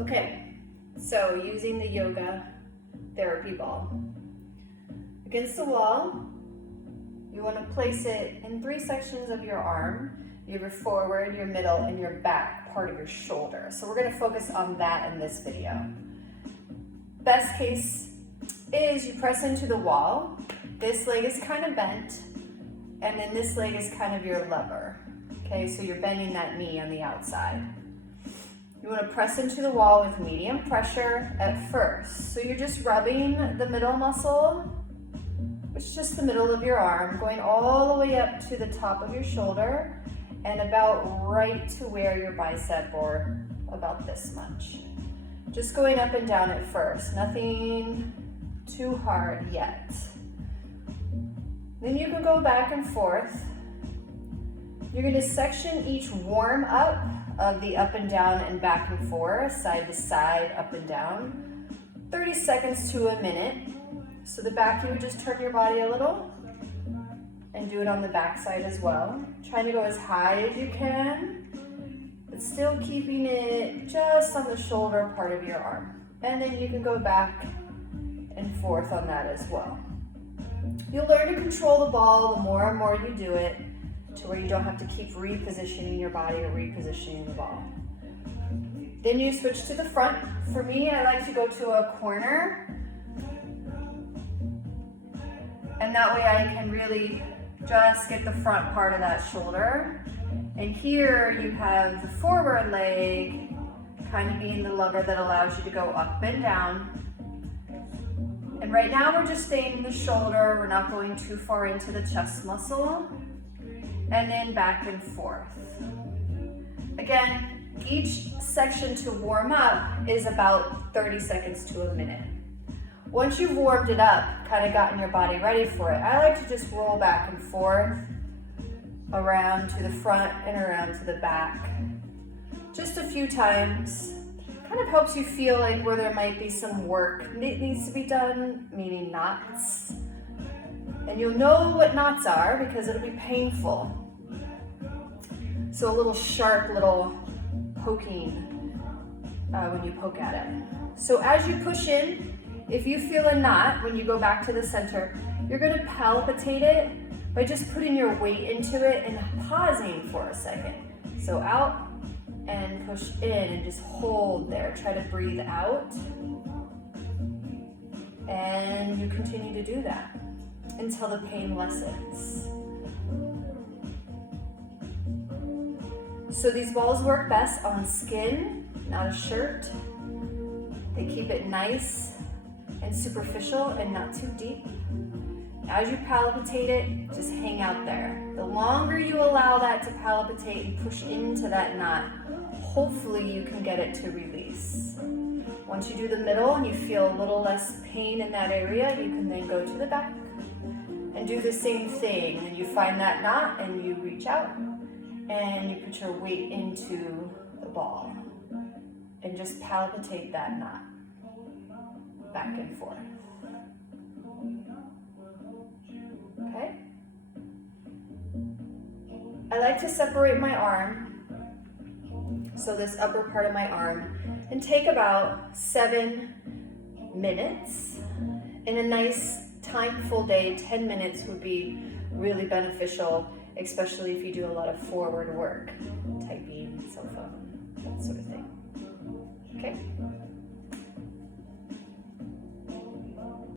Okay, so using the yoga therapy ball. Against the wall, you want to place it in 3 sections of your arm. You have your forward, your middle, and your back part of your shoulder. So we're going to focus on that in this video. Best case is you press into the wall. This leg is kind of bent, and then this leg is kind of your lever. Okay, so you're bending that knee on the outside. You want to press into the wall with medium pressure at first. So you're just rubbing the middle muscle, which is just the middle of your arm, going all the way up to the top of your shoulder and about right to where your bicep, or about this much. Just going up and down at first, nothing too hard yet. Then you can go back and forth. You're going to section each warm up of the up and down and back and forth, side to side, up and down, 30 seconds to a minute. So the back, you would just turn your body a little and do it on the back side as well. Trying to go as high as you can, but still keeping it just on the shoulder part of your arm. And then you can go back and forth on that as well. You'll learn to control the ball the more and more you do it, to where you don't have to keep repositioning your body or repositioning the ball. Then you switch to the front. For me, I like to go to a corner, and that way I can really just get the front part of that shoulder. And here you have the forward leg kind of being the lever that allows you to go up and down. And right now we're just staying in the shoulder. We're not going too far into the chest muscle. And then back and forth. Again, each section to warm up is about 30 seconds to a minute. Once you've warmed it up, kind of gotten your body ready for it, I like to just roll back and forth, around to the front and around to the back. Just a few times. Kind of helps you feel like where there might be some work that needs to be done, meaning knots. And you'll know what knots are because it'll be painful. So a little sharp little poking when you poke at it. So as you push in, if you feel a knot, when you go back to the center, you're going to palpitate it by just putting your weight into it and pausing for a second. So out and push in and just hold there. Try to breathe out. And you continue to do that until the pain lessens. So these balls work best on skin, not a shirt. They keep it nice and superficial and not too deep. As you palpitate it, just hang out there. The longer you allow that to palpitate and push into that knot, hopefully you can get it to release. Once you do the middle and you feel a little less pain in that area, you can then go to the back and do the same thing. And you find that knot and you reach out and you put your weight into the ball and just palpitate that knot back and forth. Okay? I like to separate my arm, so this upper part of my arm, and take about 7 minutes. In a nice timeful day, 10 minutes would be really beneficial, especially if you do a lot of forward work, typing, cell phone, that sort of thing. Okay?